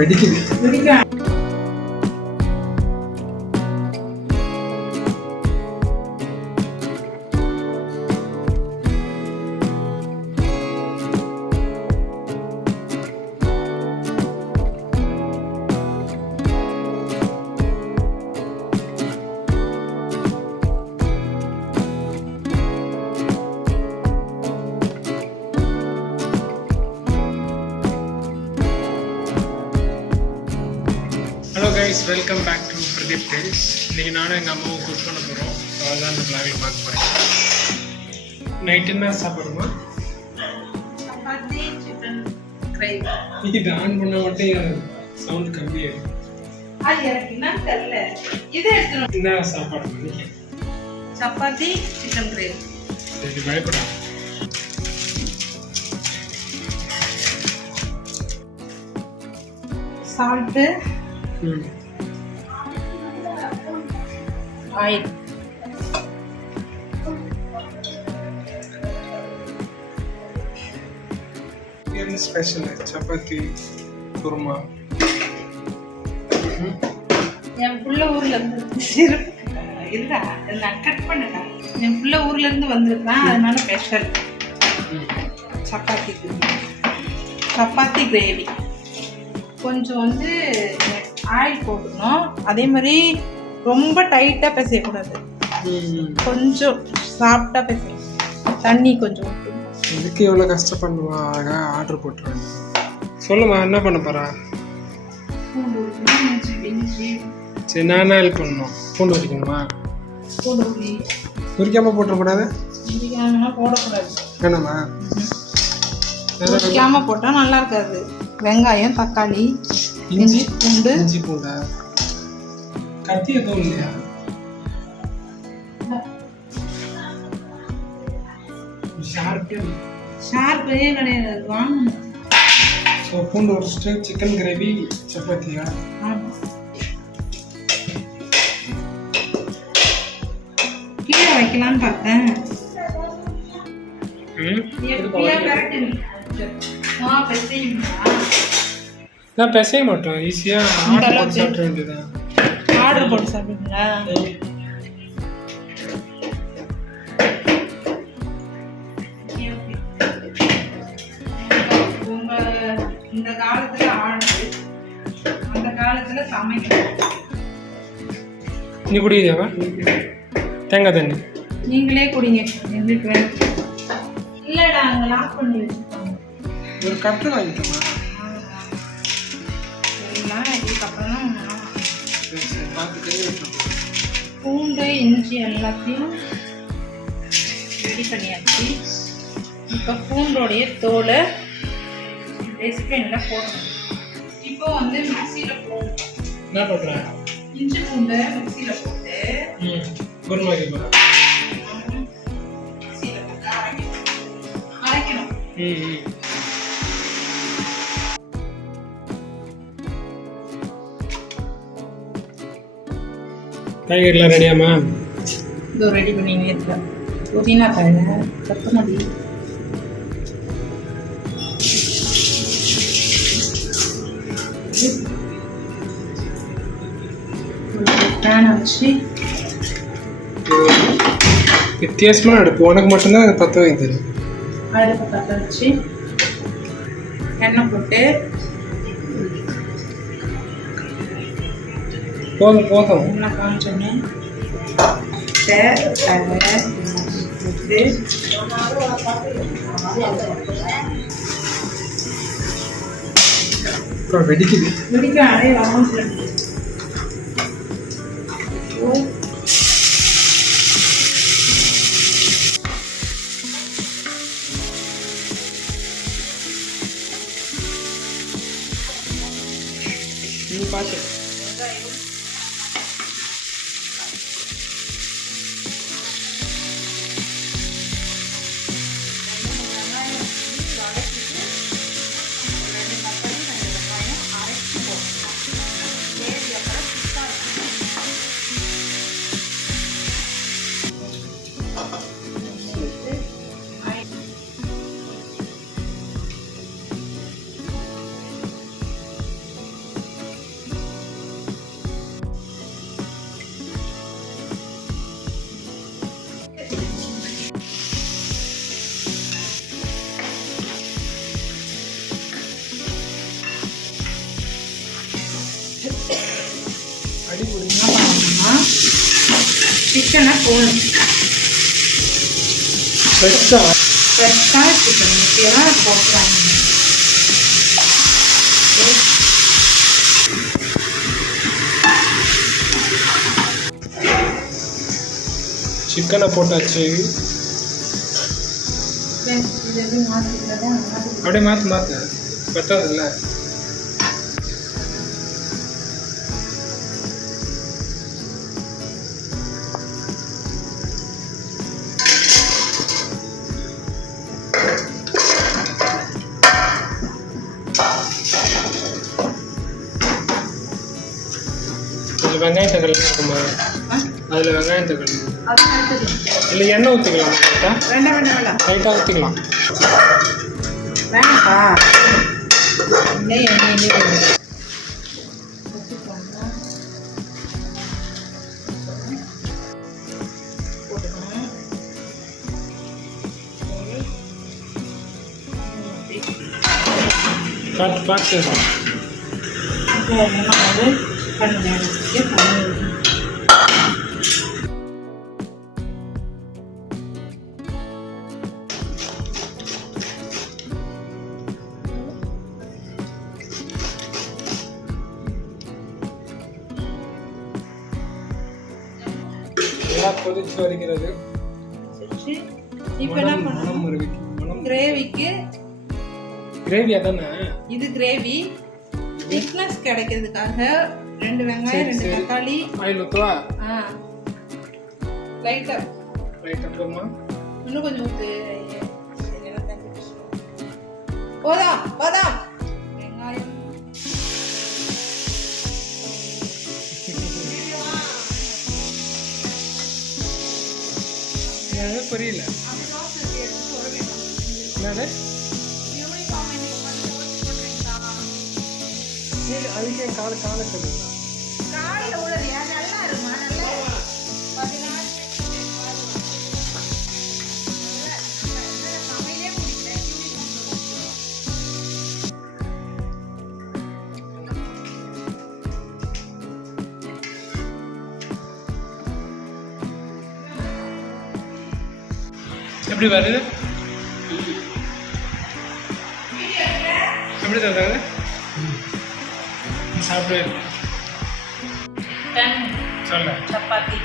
வெடிக்குது. Hello guys, welcome back to Pradeep tales. இன்றைக்கி நானும் எங்கள் அம்மாவும் குக் பண்ண போகிறோம். அதான் அந்த பிளாகில் பார்க்க போகிறேன். நைட்டு என்ன சாப்பிடுமா? Chapati chicken gravy. இது ஆன் பண்ண மட்டும் சவுண்ட் கம்மியாகும். அது எனக்கு என்ன தெரியல. இது எடுத்துணும். என்ன சாப்பாடு பண்ணி? Chapati chicken gravy. சரி, பயப்படாது. Salt, oil. என்ன ஸ்பெஷல்? சப்பாத்தி குருமா. என் புள்ள ஊர்ல இருந்து இல்ல, நான் கட் பண்ணல. என் புள்ள ஊர்ல இருந்து வந்திருக்கான், அதனால ஸ்பெஷல் சப்பாத்தி குருமா, சப்பாத்தி கிரேவி. கொஞ்சம் வந்து ஆயில் போட்டுக்கணும். அதே மாதிரி ரொம்ப டைட்டாக பிசையக்கூடாது, கொஞ்சம் சாஃப்டாக பிசையணும். தண்ணி கொஞ்சம் ஊற்றணும். இதுக்கு எவ்வளோ கஷ்டப்படுவா? அழகாக ஆர்டர் போட்டுருவேன். சொல்லுமா, என்ன பண்ண போகிறா? சரி, நான் ஹெல்ப் பண்ணணும். பூண்டு உரிக்கணுமா? பூண்டு உரி உரிக்காமல் போட்டுறக்கூடாது. உரிக்காமலாம் போடக்கூடாது. வேணாமா? உரிக்காமல் போட்டால் நல்லா இருக்காது. வெங்காயம், தக்காளி, இஞ்சி பூண்டு. இஞ்சி பூண்டா? கத்தி எதுவும் இல்லையா? ஷார்ப்பே கிடையாது, வாங்கணும். ஸோ பூண்டு உரிச்சிட்டு சிக்கன் கிரேவி சப்பாத்தியா? கீழே வைக்கலான்னு பார்த்தேன். நான் பேசவே மாட்டோம். ஈஸியாக ஆர்டர் போட்டு சாப்பிட வேண்டியதான். ஆர்டர் போட்டு சாப்பிடுங்களா? இந்த காலத்துல ஆர்டர், அந்த காலத்துல சமைக்கணும். நீ குடிக்குதாவா? தேங்காய் தண்ணி நீங்களே குடிங்க, எங்களுக்கு வேணும். இல்லடா, அங்கே லாக் பண்ணி வச்சுருக்காங்க. ஒரு கட்டு வாங்கிக்கோமா? இதுக்கப்புறம் பூண்டு இஞ்சி எல்லாத்தையும் ரெடி பண்ணியாச்சு. இப்போ பூண்டோடைய தோலை டஸ்ட்பினில் போடணும். இப்போ வந்து மிக்சியில் போடணும். என்ன பண்ணுறேன்? இஞ்சி பூண்டை மிக்சியில் போட்டு குருமாக்கு போகிறேன். மிக்சியில் போட்டு அரைக்கணும். காய்கறிலாம் ரெடியாமா? இதோ ரெடி பண்ணிங்க. புதினா தழை, கொத்தமல்லி, பேனை வச்சு வித்தியாசமாக அடுப்பு. உனக்கு மட்டும்தான் அதை பற்ற வைக்க தெரியும். அடுப்பை பற்ற வச்சு எண்ணெய் போட்டு போதும் போதும். எண்ணெய் காஞ்சோன்னே போட்டு வெடிக்குது. வெடிக்க அடைய வாங்க. பார்த்து என்ன பண்ணணும்னா சிக்கனை போடணும். ஃப்ரெஷ்ஷாக சிக்கன் இப்படியெல்லாம் போட்டுறாங்க. சிக்கனை போட்டாச்சு. இது எப்படி மாற்றிக்கிறதா? அப்படியே மாற்று பத்தாதுல்ல. அதில் வெங்காயம் தக்காளி இருக்குமா? அதில் வெங்காயம் தக்காளி இல்லை எண்ணெய் ஊற்றிக்கலாமா? வேண்டாம் லைட்டாக ஊற்றிக்கலாம். வேணாப்பா எண்ணெய் பார்த்து நல்லா கொதிச்சு வருகிறது. இப்போ என்ன பண்ணணும்? கிரேவிக்கு கிரேவி அதானே? இது கிரேவி திக்னஸ் கிடைக்கிறதுக்காக 2 வெங்காயம் 2 தக்காளி ஆயில் ஊற்றுவா. லைட்டா போதுமா? இன்னும் கொஞ்சம் ஊத்து. போதாம் வெங்காயம் புரியல. என்னது? அதுக்கு என் காலை சொல்லுங்க. காலையில் உள்ளது நல்லா இருக்குமா? நல்லா எப்படி வருது? எப்படி தருது? சாப்பிடு. சப்பாத்தி